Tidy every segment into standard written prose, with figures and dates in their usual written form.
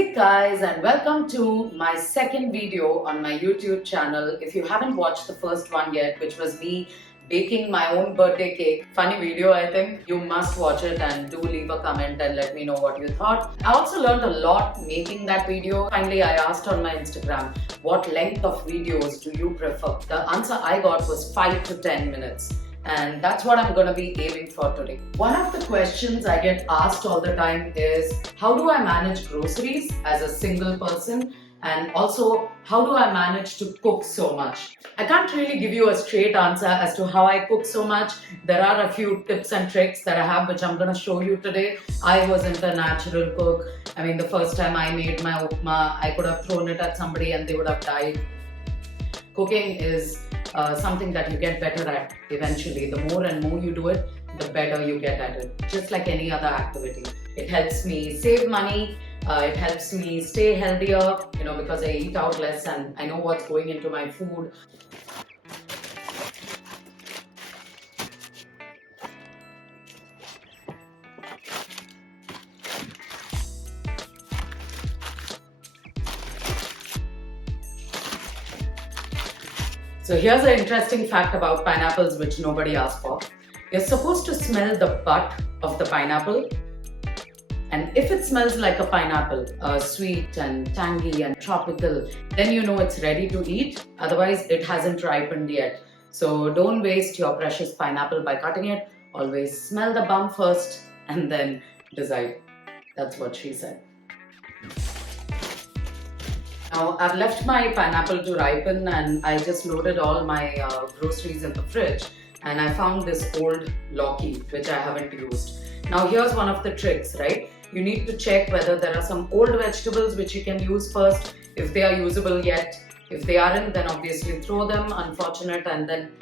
Hey guys, and welcome to my second video on my YouTube channel. If you haven't watched the first one yet, which was me baking my own birthday cake, funny video I think, you must watch it and do leave a comment and let me know what you thought. I also learned a lot making that video. Finally, I asked on my Instagram, what length of videos do you prefer? The answer I got was 5 to 10 minutes. And that's what I'm going to be aiming for today. One of the questions I get asked all the time is, how do I manage groceries as a single person? And also, how do I manage to cook so much? I can't really give you a straight answer as to how I cook so much. There are a few tips and tricks that I have, which I'm going to show you today. I wasn't a natural cook. I mean, the first time I made my upma, I could have thrown it at somebody and they would have died. Cooking is something that you get better at eventually. The more and more you do it, the better you get at it. Just like any other activity. It helps me save money. It helps me stay healthier, because I eat out less and I know what's going into my food. So here's an interesting fact about pineapples which nobody asked for. You're supposed to smell the butt of the pineapple, and if it smells like a pineapple, sweet and tangy and tropical, then you know it's ready to eat. Otherwise, it hasn't ripened yet. So don't waste your precious pineapple by cutting it. Always smell the bum first and then decide. That's what she said. Now, I've left my pineapple to ripen and I just loaded all my groceries in the fridge, and I found this old lauki which I haven't used. Now, here's one of the tricks, right? You need to check whether there are some old vegetables which you can use first, if they are usable yet. If they aren't, then obviously throw them, unfortunate, and then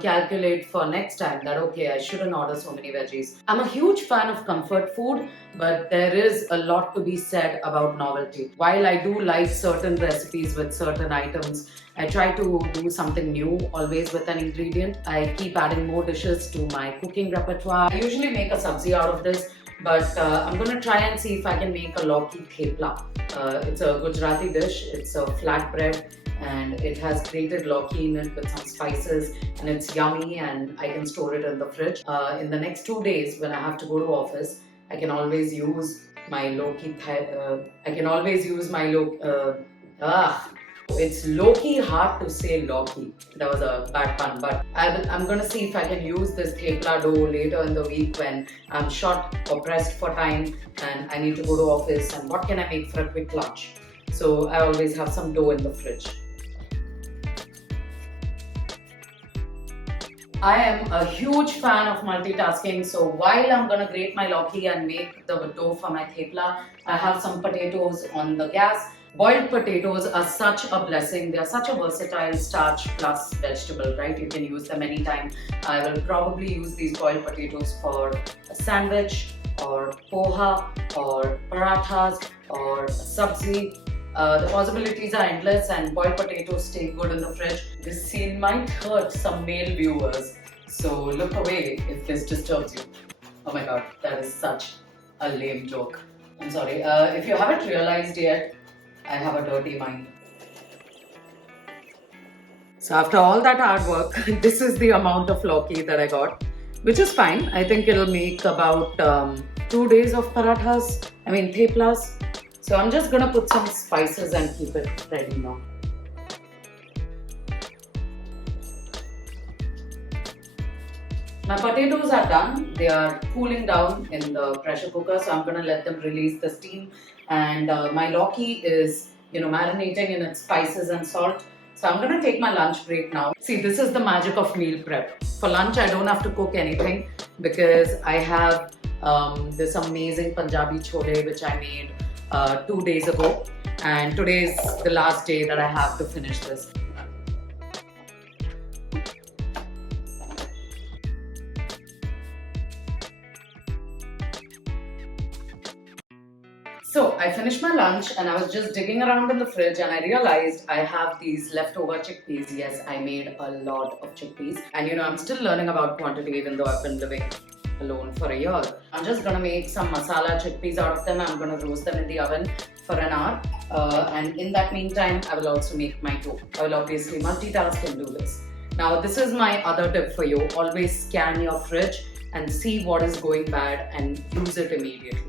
calculate for next time that okay, I shouldn't order so many veggies. I'm a huge fan of comfort food, but there is a lot to be said about novelty. While I do like certain recipes with certain items, I try to do something new always with an ingredient. I keep adding more dishes to my cooking repertoire. I usually make a sabzi out of this, but I'm going to try and see if I can make a lauki thepla. It's a Gujarati dish. It's a flatbread and it has grated lauki in it with some spices, and it's yummy and I can store it in the fridge. In the next 2 days when I have to go to office, I can always use my lauki. It's low-key hard to say lauki. That was a bad pun, but I'm going to see if I can use this thepla dough later in the week when I'm short or pressed for time and I need to go to office, and what can I make for a quick lunch? So I always have some dough in the fridge. I am a huge fan of multitasking, so while I'm going to grate my lauki and make the dough for my thepla, I have some potatoes on the gas. Boiled potatoes are such a blessing. They are such a versatile starch plus vegetable, right? You can use them anytime. I will probably use these boiled potatoes for a sandwich or poha or parathas or sabzi. The possibilities are endless, and boiled potatoes stay good in the fridge. This scene might hurt some male viewers, so look away if this disturbs you. Oh my god, that is such a lame joke. I'm sorry. If you haven't realized yet, I have a dirty mind. So after all that hard work, this is the amount of lauki that I got, which is fine. I think it'll make about 2 days of theplas. So I'm just gonna put some spices and keep it ready now. My potatoes are done. They are cooling down in the pressure cooker, so I'm gonna let them release the steam. And my lauki is, marinating in its spices and salt. So I'm gonna take my lunch break now. See, this is the magic of meal prep. For lunch, I don't have to cook anything because I have this amazing Punjabi chole which I made 2 days ago, and today is the last day that I have to finish this. So I finished my lunch and I was just digging around in the fridge and I realized I have these leftover chickpeas. Yes, I made a lot of chickpeas, and I'm still learning about quantity even though I've been living a alone for a year. I'm just gonna make some masala chickpeas out of them. I'm gonna roast them in the oven for an hour. And in that meantime, I will also make my dough. I will obviously multitask and do this. Now, this is my other tip for you. Always scan your fridge and see what is going bad and use it immediately.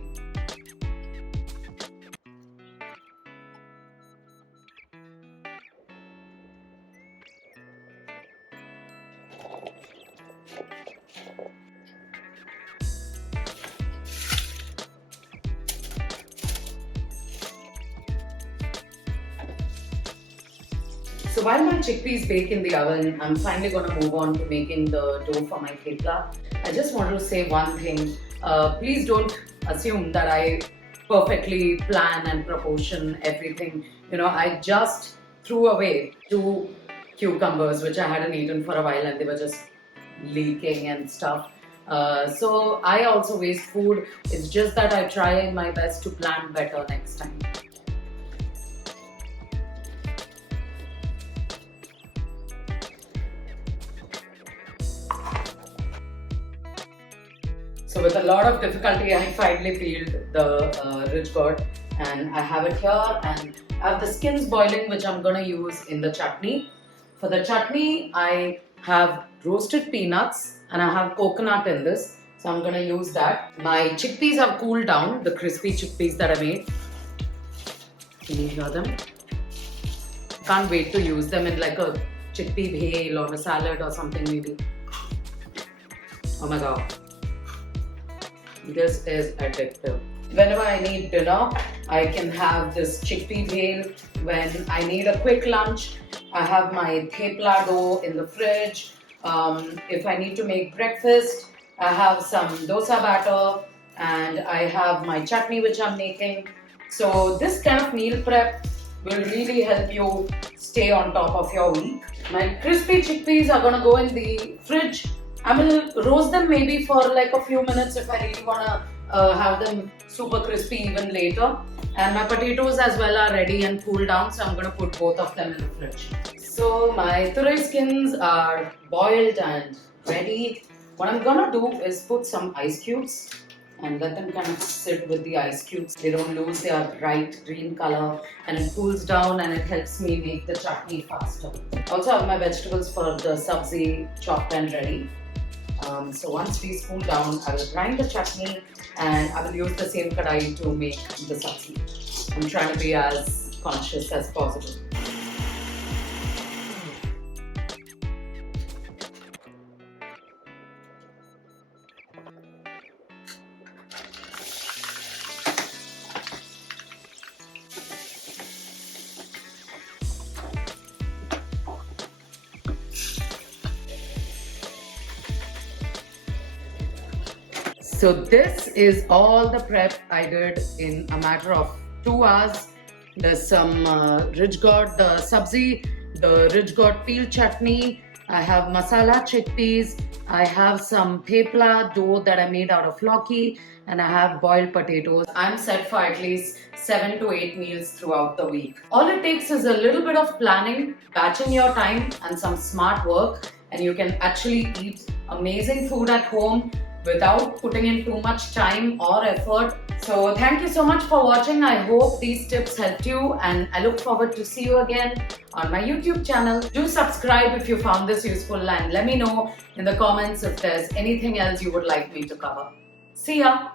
So while my chickpeas bake in the oven, I'm finally going to move on to making the dough for my thepla. I just want to say one thing. Please don't assume that I perfectly plan and proportion everything. I just threw away 2 cucumbers which I hadn't eaten for a while and they were just leaking and stuff. So I also waste food. It's just that I try my best to plan better next time. So with a lot of difficulty, I finally peeled the ridge gourd and I have it here, and I have the skins boiling which I'm going to use in the chutney. For the chutney, I have roasted peanuts and I have coconut in this. So I'm going to use that. My chickpeas have cooled down, the crispy chickpeas that I made. Can you hear them? Can't wait to use them in like a chickpea bhel or a salad or something maybe. Oh my god. This is addictive. Whenever I need dinner, I can have this chickpea bhel. When I need a quick lunch, I have my thepla dough in the fridge. If I need to make breakfast, I have some dosa batter and I have my chutney which I'm making. So this kind of meal prep will really help you stay on top of your week. My crispy chickpeas are gonna go in the fridge. I will roast them maybe for like a few minutes if I really want to have them super crispy even later. And my potatoes as well are ready and cooled down, so I'm going to put both of them in the fridge. So my turai skins are boiled and ready. What I'm going to do is put some ice cubes and let them kind of sit with the ice cubes. They don't lose their bright green color and it cools down and it helps me make the chutney faster. Also I have my vegetables for the sabzi chopped and ready. So once these cool down, I will grind the chutney and I will use the same kadai to make the sabzi. I'm trying to be as conscious as possible. So this is all the prep I did in a matter of 2 hours. There's some ridge gourd, the sabzi, the ridge gourd peel chutney. I have masala chickpeas. I have some thepla dough that I made out of lauki, and I have boiled potatoes. I'm set for at least 7 to 8 meals throughout the week. All it takes is a little bit of planning, batching your time, and some smart work, and you can actually eat amazing food at home without putting in too much time or effort. So thank you so much for watching. I hope these tips helped you and I look forward to see you again on my YouTube channel. Do subscribe if you found this useful and let me know in the comments if there's anything else you would like me to cover. See ya!